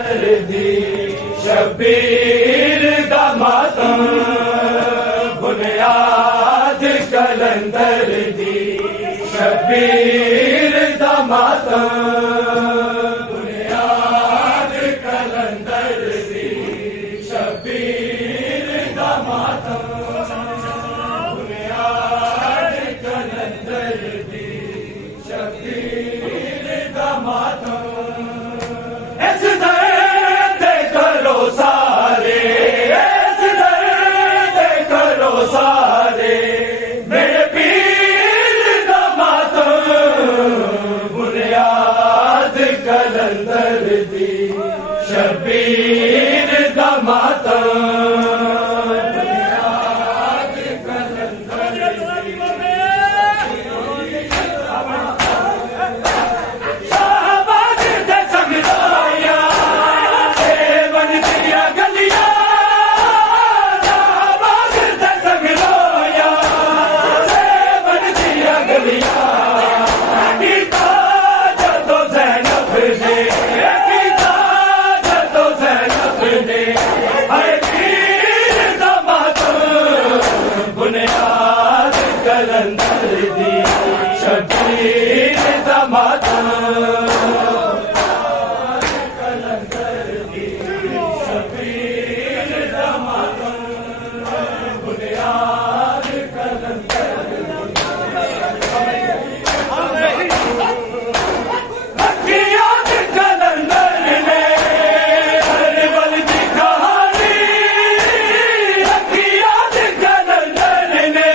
दी शबीर दा मातम बुनियाद कलंदर दी शबीर दा मातम बुनियाद कलंदर दी शबीर दा मातम बुनियाद कलंदर दी शबीर दा मातम सारे मेरे पीर दा मातम बुनियाद कलंदर दी शबीर दा मातम बुनियाद कलंदर शाहबाज दे संगदाया सेवन दिया गलियां कलंदर दी शबीर दा मातम कलंदर दी शबीर दा मातम बुनियाद कलंदर हकीयात कलंदर ने हर बल की कहानी हकीयात कलंदर ने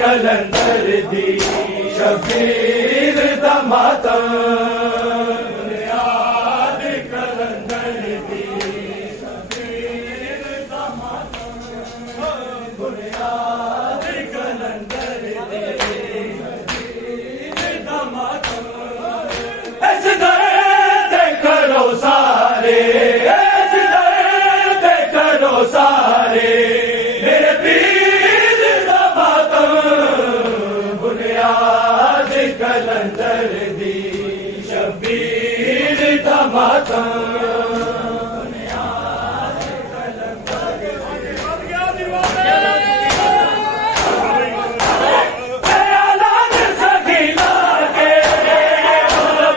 कलंदर दी शबीर दा मातम बुनियाद कलंदर दी शबीर दा मातम बुनियाद कलंदर दी शबीर दा मातम इस दर्द करो सारे इस दर्द करो सारे मेरे पीर दा मातम बुनियाद कलंदर दी शबीर दा मातम बुनियाद कलंदर ऐलान सगीला के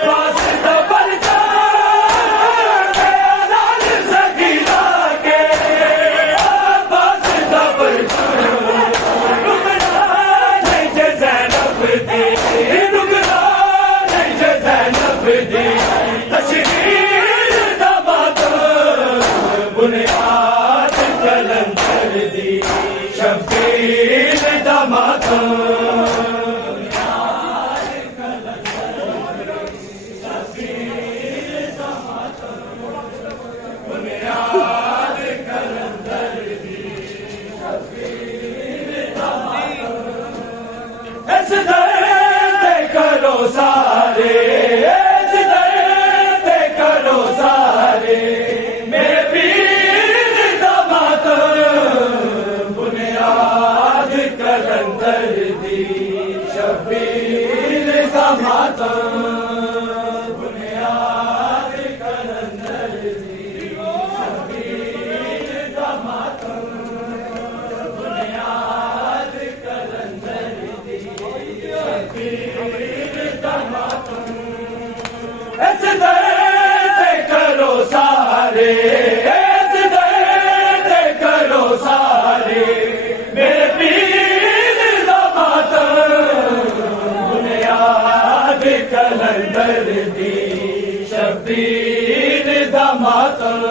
पास दबल जा ऐलान सगीला के पास दबल जा तशरीर दा मातम बुनियाद कलंदर दी शबीर दा मातम बुनियाद कलंदर शबीर दा मातम बुनियाद कलंदर दी शबीर दा मातम इस दर्द करो सारे इस दर्द करो सारे मेरे पीर दा मातम बुनियाद कलंदर दी शबीर दा मातम बुनियाद कलंदर दी शबीर दा मातम बुनियाद कलंदर दी शबीर दा मातम इस दर्द करो सारे इस दर्द करो सारे मेरे पीर दा मातम बुनियाद कलंदर दी शबीर दा मातम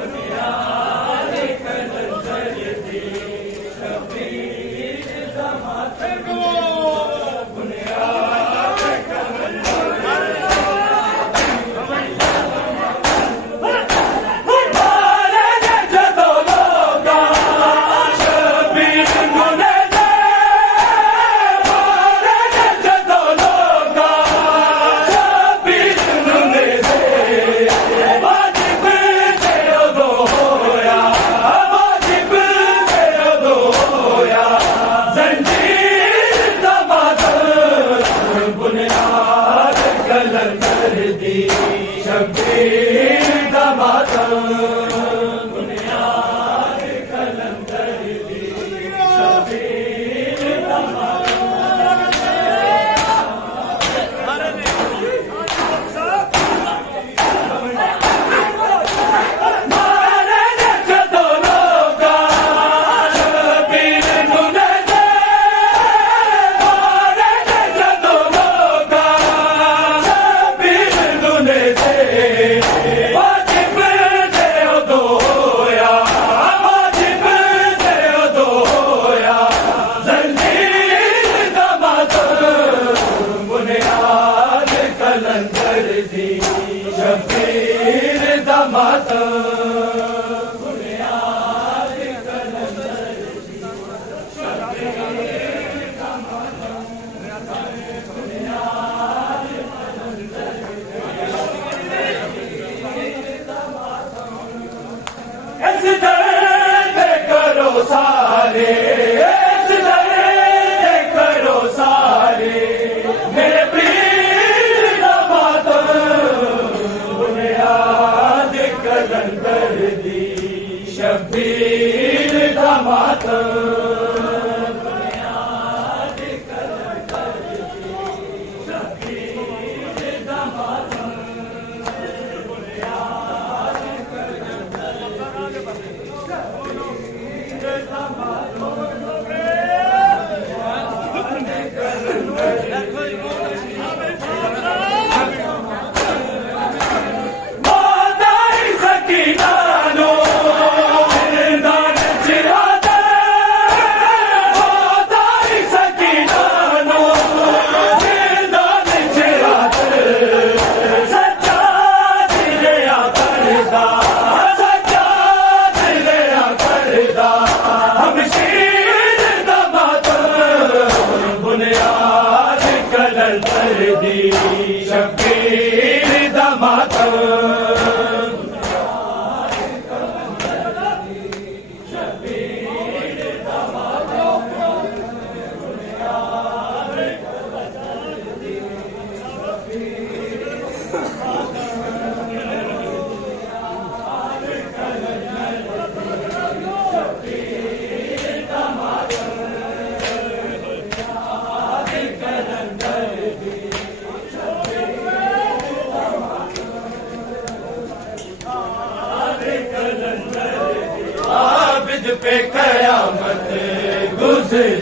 बुनियाद कलंदर दी शबीर दा मातम बुनियाद Yeah. शबीर दा मातम बुनियाद कलंदर दी शबीर दा शबीर दा मातम बुनियाद कलंदर दी शबीर दा मातम बुनियाद कलंदर दी इस दर्द करो सारे इस दर्द करो सारे मेरे कलंदर दी शबीर दा मातम बुनियाद कलंदर दी शबीर दा मातम बुनियाद कलंदर दी शबीर दा मातम बुनियाद कलंदर दी शबीर दा मातम शबीर दा मातम बुनियाद कलंदर दी शबीर दा मातम आबिद पे कयामत गुजरी।